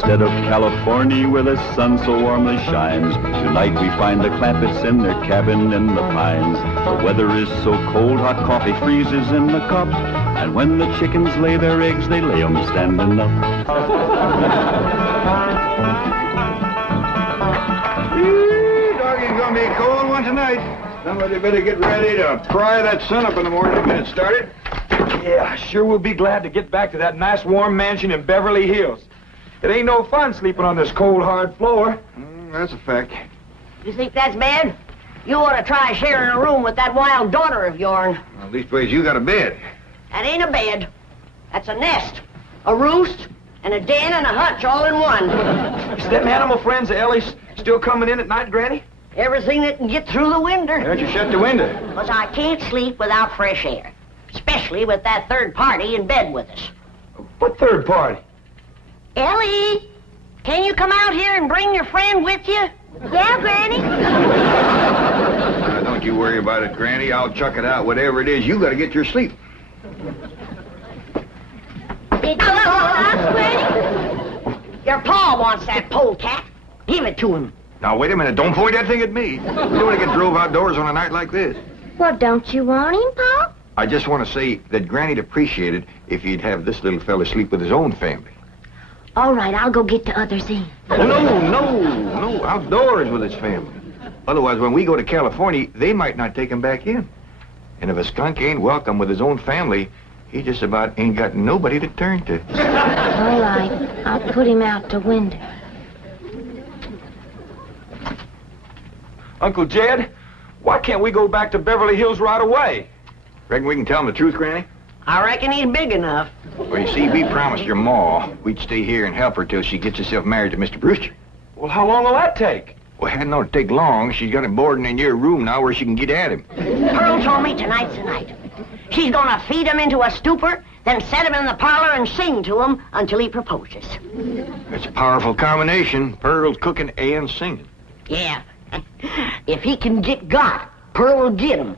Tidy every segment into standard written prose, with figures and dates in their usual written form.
Instead of California where the sun so warmly shines, tonight we find the Clampetts in their cabin in the pines. The weather is so cold, hot coffee freezes in the cup, and when the chickens lay their eggs, they lay 'em standing up. Doggy's gonna be a cold one tonight. Somebody better get ready to fry that sun up in the morning to get it started. Yeah, sure we'll be glad to get back to that nice warm mansion in Beverly Hills. It ain't no fun sleeping on this cold, hard floor. That's a fact. You think that's bad? You ought to try sharing a room with that wild daughter of yourn. Well, leastways, you got a bed. That ain't a bed. That's a nest, a roost, and a den and a hutch all in one. Is them animal friends of Ellie's still coming in at night, Granny? Everything that can get through the window. Why don't you shut the window? Because I can't sleep without fresh air. Especially with that third party in bed with us. What third party? Ellie, can you come out here and bring your friend with you? Yeah, Granny. Don't you worry about it, Granny. I'll chuck it out. Whatever it is, you gotta get your sleep. Did you ask, Granny? Your pa wants that polecat. Give it to him. Now, wait a minute. Don't point that thing at me. You don't want to get drove outdoors on a night like this. Well, don't you want him, Pa? I just want to say that Granny'd appreciate it if he'd have this little fella sleep with his own family. All right, I'll go get the others in. Oh, no, outdoors with his family. Otherwise, when we go to California, they might not take him back in. And if a skunk ain't welcome with his own family, he just about ain't got nobody to turn to. All right, I'll put him out the window. Uncle Jed, why can't we go back to Beverly Hills right away? Reckon we can tell him the truth, Granny? I reckon he's big enough. Well, you see, we promised your ma we'd stay here and help her till she gets herself married to Mr. Brewster. Well, how long will that take? Well, it hadn't ought to take long. She's got him boarding in your room now where she can get at him. Pearl told me tonight's the night. She's gonna feed him into a stupor, then set him in the parlor and sing to him until he proposes. That's a powerful combination. Pearl's cooking and singing. Yeah. If he can get got, Pearl will get him.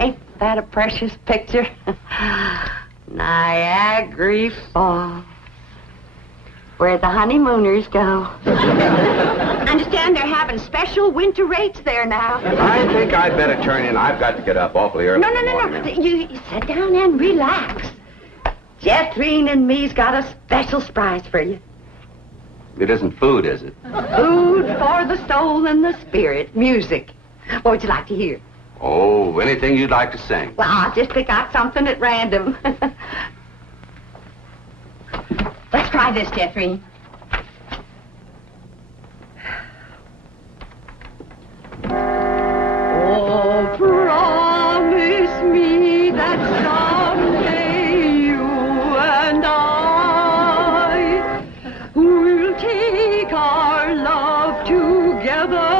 Ain't that a precious picture? Niagara Falls, where the honeymooners go. Understand they're having special winter rates there now. I think I'd better turn in. I've got to get up awfully early. No. You sit down and relax. Jethro and me's got a special surprise for you. It isn't food, is it? Food for the soul and the spirit. Music. What would you like to hear? Oh, anything you'd like to sing. Well, I'll just pick out something at random. Let's try this, Jethro. Oh, promise me that someday you and I will take our love together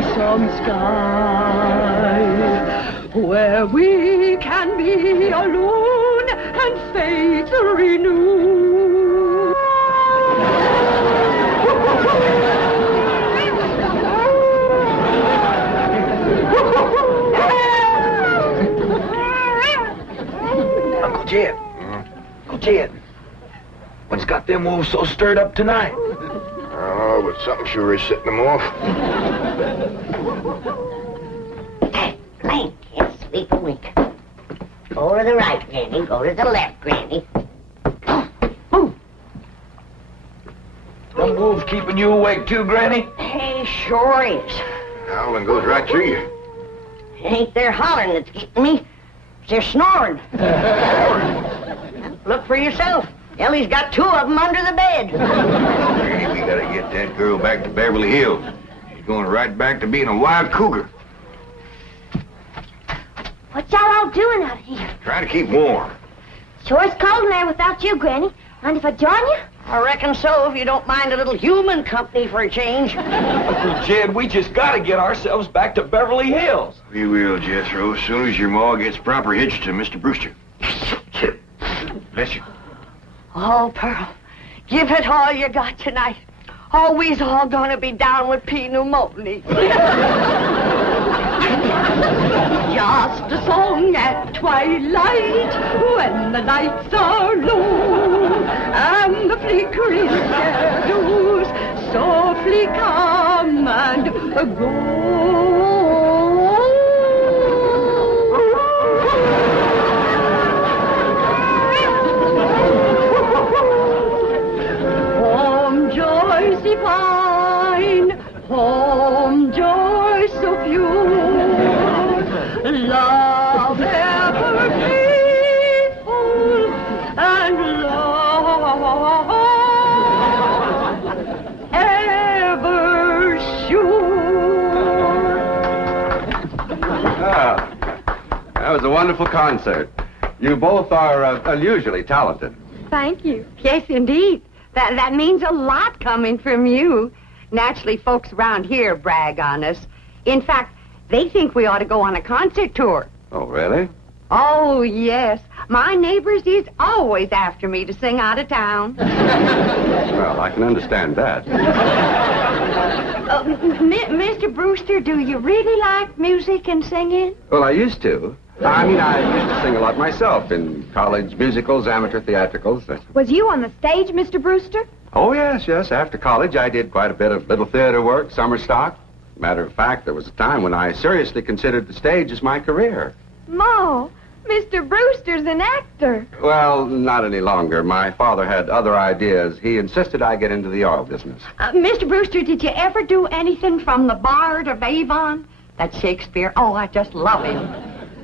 to some sky where we can be alone and faith renew. Uncle Jed. Uncle Jed. What's got them wolves so stirred up tonight? Oh, but something sure is setting them off. Hey, Lane, can't sleep a wink. Go to the right, Granny. Go to the left, Granny. Move. Them wolves keeping you awake too, Granny? He sure is. Howling goes right through you. It ain't their hollering that's getting me. It's their snoring. Look for yourself. Ellie's got two of them under the bed. Granny, we gotta get that girl back to Beverly Hills. She's going right back to being a wild cougar. What y'all all doing out here? Trying to keep warm. Sure it's cold in there without you, Granny. Mind if I join you? I reckon so, if you don't mind a little human company for a change. Uncle Jed, we just got to get ourselves back to Beverly Hills. We will, Jethro, as soon as your ma gets proper hitched to Mr. Brewster. Bless you. Oh, Pearl, give it all you got tonight. Oh, we's all gonna be down with pneumonia. just a song at twilight when the nights are low and the flickering shadows softly come and go. Home joys divine, home joys so pure, love ever faithful and love ever sure. Ah, that was a wonderful concert. You both are unusually talented. Thank you. Yes, indeed. That means a lot coming from you. Naturally, folks around here brag on us. In fact, they think we ought to go on a concert tour. Oh, really? Oh, yes. My neighbors is always after me to sing out of town. Well, I can understand that. Mr. Brewster, do you really like music and singing? Well, I used to. I used to sing a lot myself in college musicals, amateur theatricals. Was you on the stage, Mr. Brewster? Oh, yes. After college, I did quite a bit of little theater work, summer stock. Matter of fact, there was a time when I seriously considered the stage as my career. Ma, Mr. Brewster's an actor. Well, not any longer. My father had other ideas. He insisted I get into the oil business. Mr. Brewster, did you ever do anything from the Bard of Avon? That's Shakespeare. Oh, I just love him.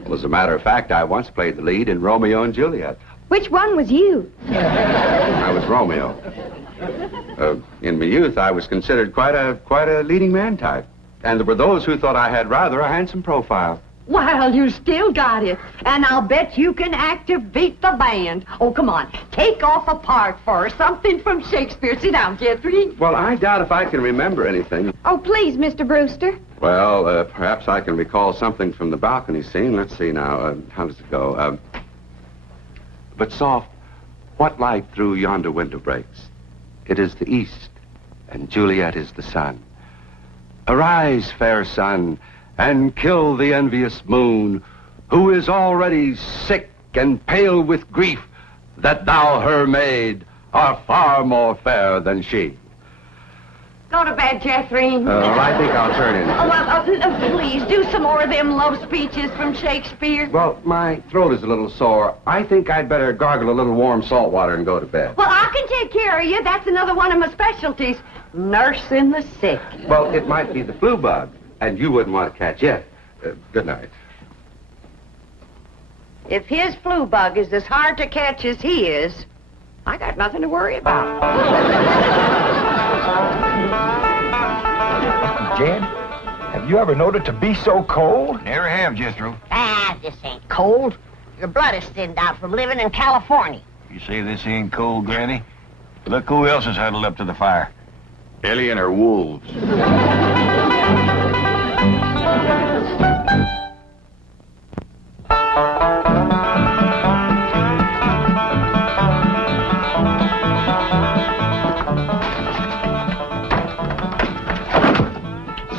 Well, as a matter of fact, I once played the lead in Romeo and Juliet. Which one was you? I was Romeo. In my youth, I was considered quite a leading man type. And there were those who thought I had rather a handsome profile. Well, you still got it. And I'll bet you can act to beat the band. Oh, come on. Take off a part for her. Something from Shakespeare. Sit down, Jethro. Well, I doubt if I can remember anything. Oh, please, Mr. Brewster. Well, perhaps I can recall something from the balcony scene. Let's see now. How does it go? But soft, what light through yonder window breaks? It is the east, and Juliet is the sun. Arise, fair sun, and kill the envious moon, who is already sick and pale with grief that thou, her maid, art far more fair than she. Go to bed, Jethro. Well, I think I'll turn in. Oh, well, please, do some more of them love speeches from Shakespeare. Well, my throat is a little sore. I think I'd better gargle a little warm salt water and go to bed. Well, I can take care of you. That's another one of my specialties. Nursing the sick. Well, it might be the flu bug, and you wouldn't want to catch it. Good night. If his flu bug is as hard to catch as he is, I got nothing to worry about. Jed, have you ever known it to be so cold? Never have, Jethro. This ain't cold. Your blood is thinned out from living in California. You say this ain't cold, Granny? Look who else is huddled up to the fire. Ellie and her wolves.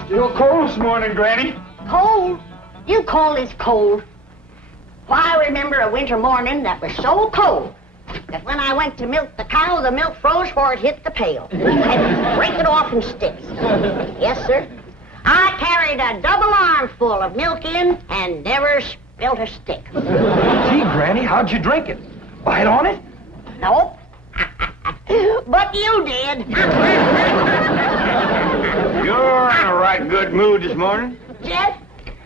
Still cold this morning, Granny. Cold? You call this cold? Why, I remember a winter morning that was so cold that when I went to milk the cow, the milk froze before it hit the pail. I had to break it off in sticks. Yes, sir. I carried a double armful of milk in and never spilt a stick. Gee, Granny, how'd you drink it? Bite on it? Nope. But you did. You're in a right good mood this morning. Jed,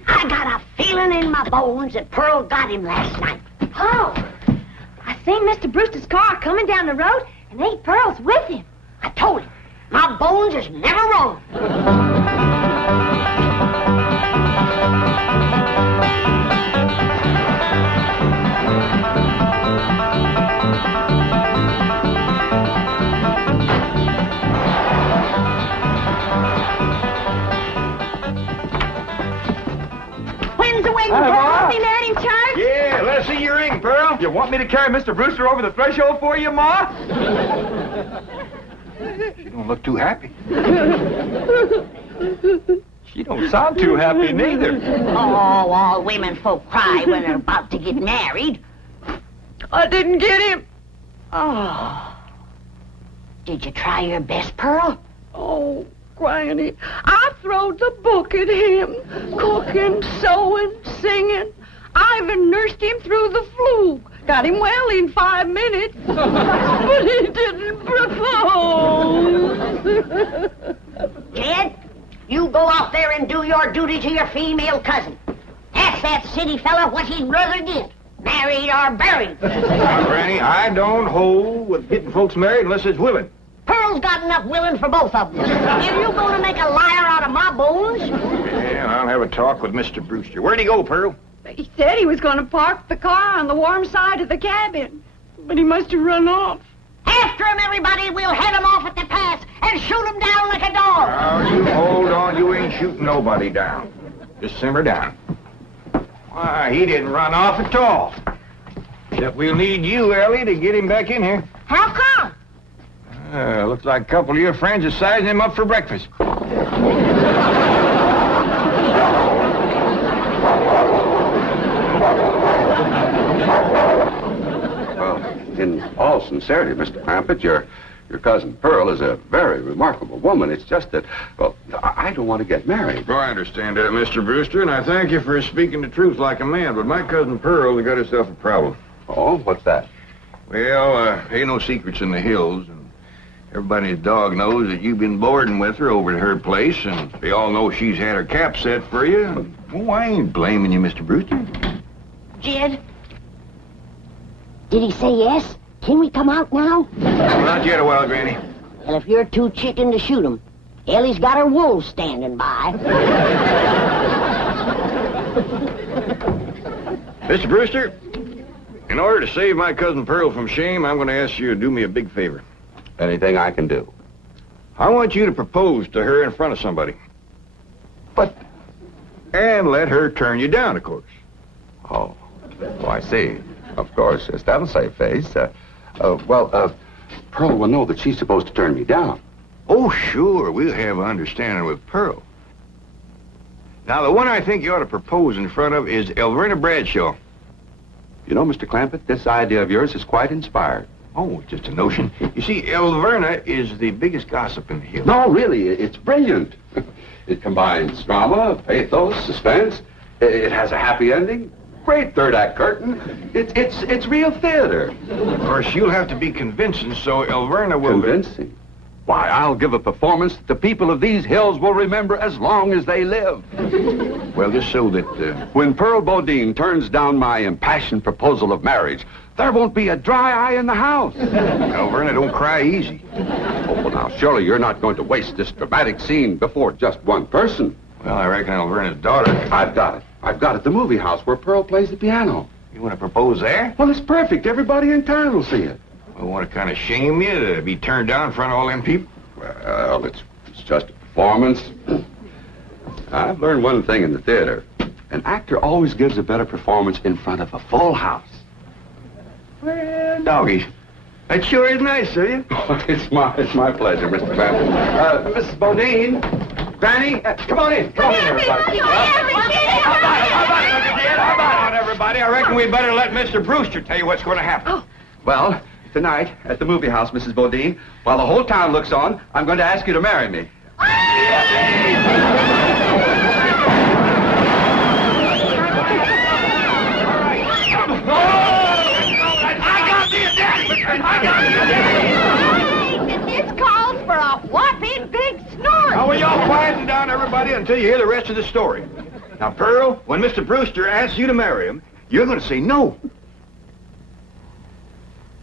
I got a feeling in my bones that Pearl got him last night. Oh, I seen Mr. Brewster's car coming down the road, and Aunt Pearl's with him. I told him, my bones is never wrong. When's the wedding, Pearl? I'll be married in church. Yeah, let's see your ring, Pearl. You want me to carry Mr. Brewster over the threshold for you, Ma? She don't look too happy. She don't sound too happy neither. Oh, all women folk cry when they're about to get married. I didn't get him. Oh. Did you try your best, Pearl? Oh, Granny, I throwed the book at him. Cooking, sewing, singing. I even nursed him through the flu. Got him well in 5 minutes. But he didn't propose. Jed, you go out there and do your duty to your female cousin. Ask that city fella what he'd rather get, married or buried. Now, Granny, I don't hold with getting folks married unless it's willing. Pearl's got enough willing for both of them. If you're going to make a liar out of my bones... Yeah, I'll have a talk with Mr. Brewster. Where'd he go, Pearl? He said he was going to park the car on the warm side of the cabin. But he must have run off. After him, everybody. We'll head him off at the pass and shoot him down like a dog. Now, you hold on. You ain't shooting nobody down. Just simmer down. Why, he didn't run off at all. Except we'll need you, Ellie, to get him back in here. How come? Looks like a couple of your friends are sizing him up for breakfast. Well, in all sincerity, Mr. Clampett, your cousin Pearl is a very remarkable woman. It's just that, well, I don't want to get married. Oh, I understand that, Mr. Brewster, and I thank you for speaking the truth like a man, but my cousin Pearl has got herself a problem. Oh, what's that? Well, ain't no secrets in the hills, and everybody's dog knows that you've been boarding with her over at her place, and they all know she's had her cap set for you. And, well, I ain't blaming you, Mr. Brewster. Jed? Did he say yes? Can we come out now? Not yet a while, Granny. Well, if you're too chicken to shoot him, Ellie's got her wolves standing by. Mr. Brewster, in order to save my cousin Pearl from shame, I'm going to ask you to do me a big favor. Anything I can do. I want you to propose to her in front of somebody. But, And let her turn you down, of course. oh, I see. Of course, yes, that'll save face. Pearl will know that she's supposed to turn me down. Oh, sure, we'll have an understanding with Pearl. Now, the one I think you ought to propose in front of is Elverna Bradshaw. You know, Mr. Clampett, this idea of yours is quite inspired. Oh, just a notion. You see, Elverna is the biggest gossip in the hills. No, really, it's brilliant. It combines drama, pathos, suspense. It has a happy ending. Great third-act curtain. It's real theater. Of course, you'll have to be convincing, so Elverna will... Convincing? Why, I'll give a performance that the people of these hills will remember as long as they live. Well, just so that... When Pearl Bodine turns down my impassioned proposal of marriage, there won't be a dry eye in the house. Elverna, don't cry easy. Oh, well, now, surely you're not going to waste this dramatic scene before just one person. Well, I reckon Elverna's daughter... I've got it. I've got it. The movie house where Pearl plays the piano. You want to propose there? Well, it's perfect. Everybody in town will see it. I want to kind of shame you to be turned down in front of all them people. Well, it's just a performance. I've learned one thing in the theater. An actor always gives a better performance in front of a full house. Well, doggies, that sure is nice of you. It's my pleasure, Mr. Clampett. Mrs. Bodine, Granny, come on in. Come on in, everybody. How about it, everybody? I reckon we better let Mr. Brewster tell you what's going to happen. Well, tonight at the movie house, Mrs. Bodine, while the whole town looks on, I'm going to ask you to marry me. This calls for a whopping big snort. Now, will y'all quieten down, everybody, until you hear the rest of the story. Now, Pearl, when Mr. Brewster asks you to marry him, you're going to say no.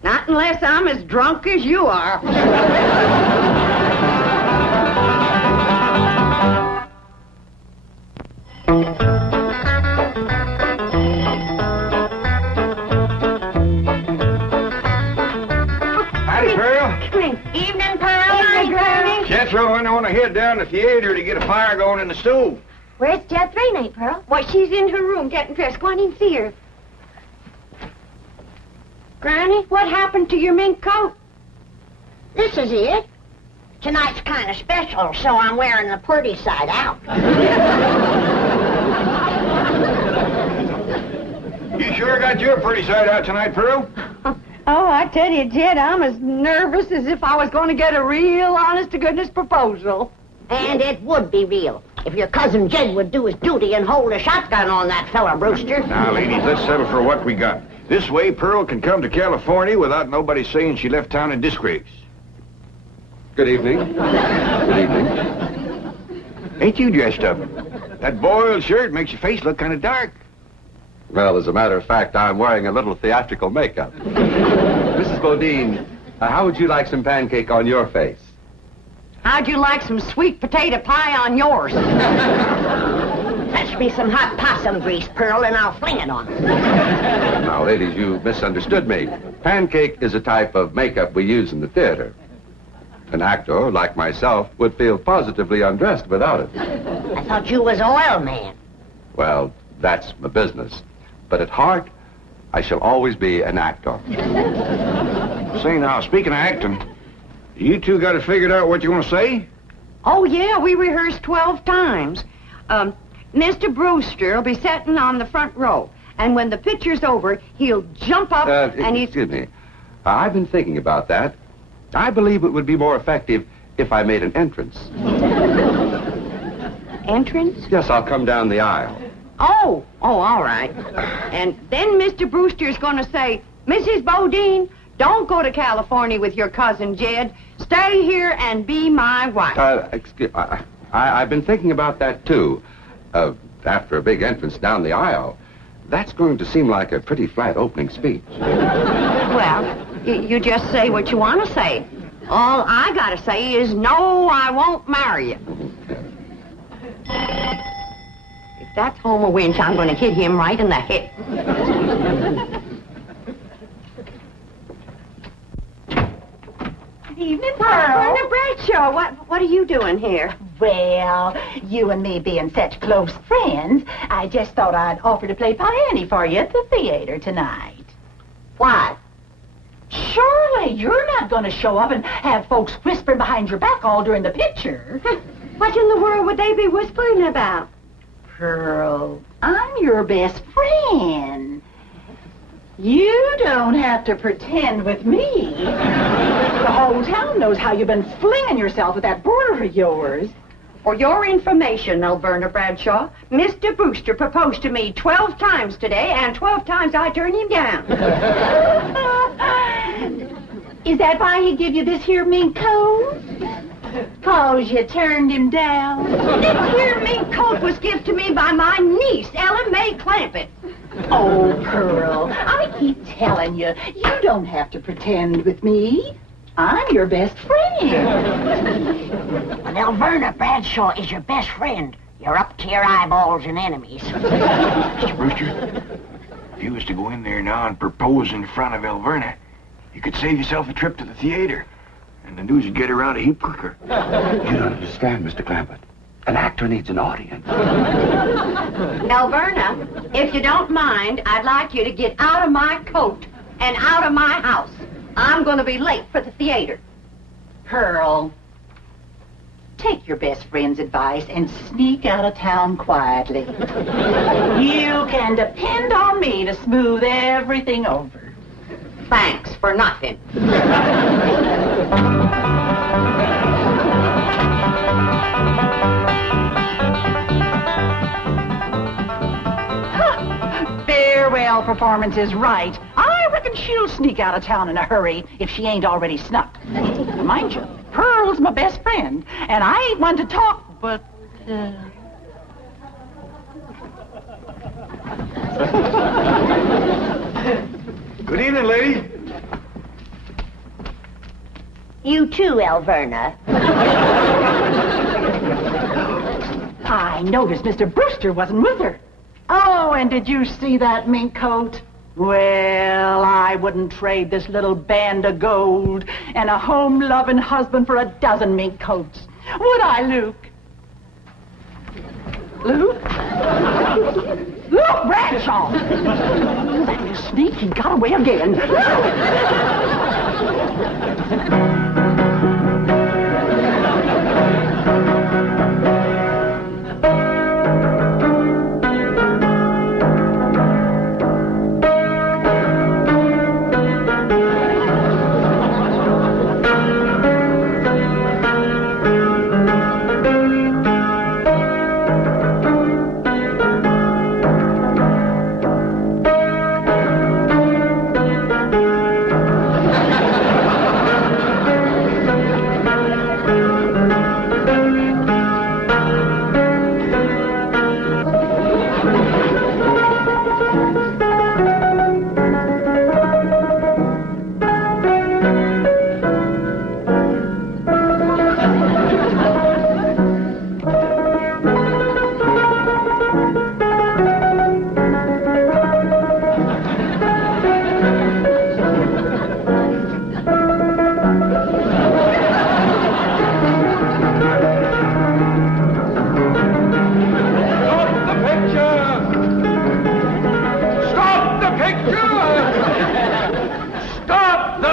Not unless I'm as drunk as you are. Howdy, Pearl. Evening, Pearl. Evening, Granny. Jethro went on ahead down to the theater to get a fire going in the stove. Where's Jethro, Aunt Pearl? Why, she's in her room getting dressed. Go on in and see her. Granny, what happened to your mink coat? This is it. tonight's kind of special, so I'm wearing the pretty side out. You sure got your pretty side out tonight, Pearl? Oh, I tell you, Jed, I'm as nervous as if I was going to get a real honest-to-goodness proposal. And it would be real if your cousin Jed would do his duty and hold a shotgun on that fella, Brewster. Now, ladies, let's settle for what we got. This way, Pearl can come to California without nobody saying she left town in disgrace. Good evening. Good evening. Ain't you dressed up? That boiled shirt makes your face look kind of dark. Well, as a matter of fact, I'm wearing a little theatrical makeup. Mrs. Bodine, how would you like some pancake on your face? How'd you like some sweet potato pie on yours? Fetch me some hot possum grease, Pearl, and I'll fling it on her. Now, ladies, you misunderstood me. Pancake is a type of makeup we use in the theater. An actor, like myself, would feel positively undressed without it. I thought you was oil man. Well, that's my business. But at heart, I shall always be an actor. Say now, speaking of acting, you two got it figured out what you want to say? Oh, yeah, we rehearsed 12 times. Mr. Brewster will be sitting on the front row, and when the picture's over, he'll jump up and he's... Excuse me. I've been thinking about that. I believe it would be more effective if I made an entrance. Entrance? Yes, I'll come down the aisle. Oh, all right. And then Mr. Brewster's going to say, Mrs. Bodine, don't go to California with your cousin Jed. Stay here and be my wife. I've been thinking about that, too. After a big entrance down the aisle, that's going to seem like a pretty flat opening speech. Well, you just say what you want to say. All I got to say is, no, I won't marry you. If that's Homer Winch, I'm going to hit him right in the head. Good evening, Pearl. Elverna Bradshaw, what are you doing here? Well, you and me being such close friends, I just thought I'd offer to play Piany for you at the theater tonight. Why? Surely you're not going to show up and have folks whispering behind your back all during the picture. What in the world would they be whispering about? Pearl, I'm your best friend. You don't have to pretend with me. The whole town knows how you've been flinging yourself with that boarder of yours. For your information, Elverna Bradshaw, Mr. Brewster proposed to me 12 times today, and 12 times I turned him down. Is that why he give you this here mink coat? 'Cause you turned him down? This here mink coat was given to me by my niece, Ellen May Clampett. Oh, Pearl, I keep telling you, you don't have to pretend with me. I'm your best friend. When Elverna Bradshaw is your best friend, you're up to your eyeballs in enemies. Mr. Brewster, if you was to go in there now and propose in front of Elverna, you could save yourself a trip to the theater. And the news would get around a heap quicker. You don't understand, Mr. Clampett. An actor needs an audience. Elverna, if you don't mind, I'd like you to get out of my coat and out of my house. I'm going to be late for the theater. Pearl, take your best friend's advice and sneak out of town quietly. You can depend on me to smooth everything over. Thanks for nothing. Farewell performance is right. I reckon she'll sneak out of town in a hurry if she ain't already snuck. Mind you, Pearl's my best friend, and I ain't one to talk, but... Good evening, lady. You too, Elverna. I noticed Mr. Brewster wasn't with her. Oh, and did you see that mink coat? Well, I wouldn't trade this little band of gold and a home-loving husband for a dozen mink coats. Would I, Luke? Luke? Luke Bradshaw! That little sneak, he got away again.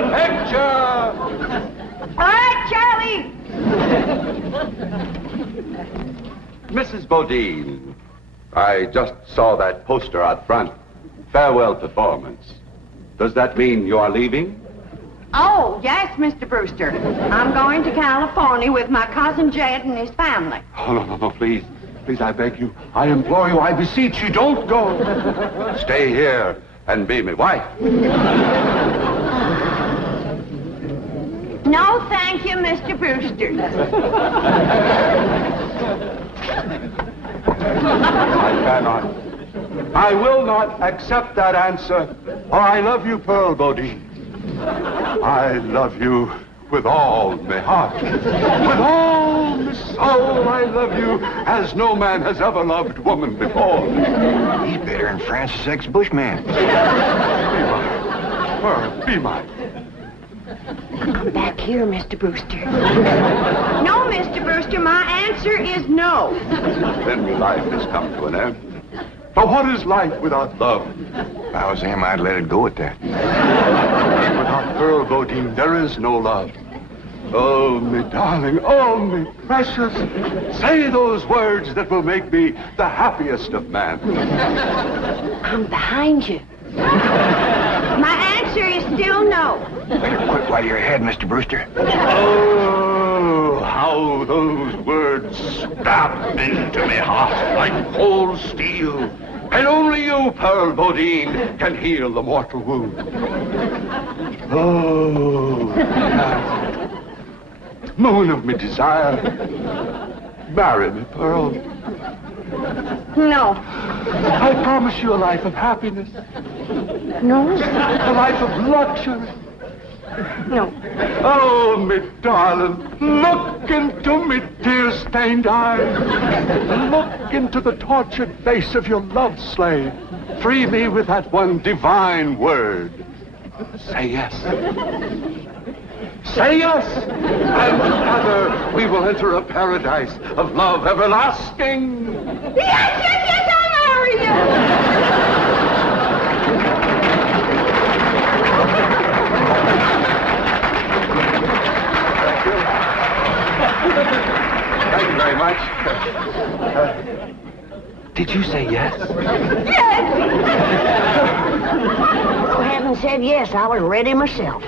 the picture! All right, Charlie. Mrs. Bodine, I just saw that poster out front. Farewell performance. Does that mean you are leaving? Oh, yes, Mr. Brewster. I'm going to California with my cousin Jed and his family. Oh, no, please. Please, I beg you. I implore you. I beseech you. Don't go. Stay here and be my wife. No, thank you, Mr. Brewster. I cannot. I will not accept that answer. For I love you, Pearl Bodine. I love you with all my heart. With all my soul, I love you as no man has ever loved woman before. He's better than Francis X. Bushman. Be mine. Pearl, be mine. Come back here, Mr. Brewster. No, Mr. Brewster, my answer is no. Then your life has come to an end. For what is life without love? If I was him, I'd let it go at that. Without Pearl Bodine, there is no love. Oh, me darling, oh, me precious. Say those words that will make me the happiest of men. I'm behind you. My answer is still no. Better quit while you're ahead, Mr. Brewster. Oh, how those words stab into me heart like cold steel. And only you, Pearl Bodine, can heal the mortal wound. Oh, moon of me desire, marry me, Pearl. No. I promise you a life of happiness, No? a life of luxury. No. Oh, me darling, look into me tear-stained eyes. Look into the tortured face of your love slave. Free me with that one divine word. Say yes. Say yes, and together we will enter a paradise of love everlasting. Yes, I'll marry you. Thank you very much. Did you say yes? Yes. Go ahead and said yes. I was ready myself.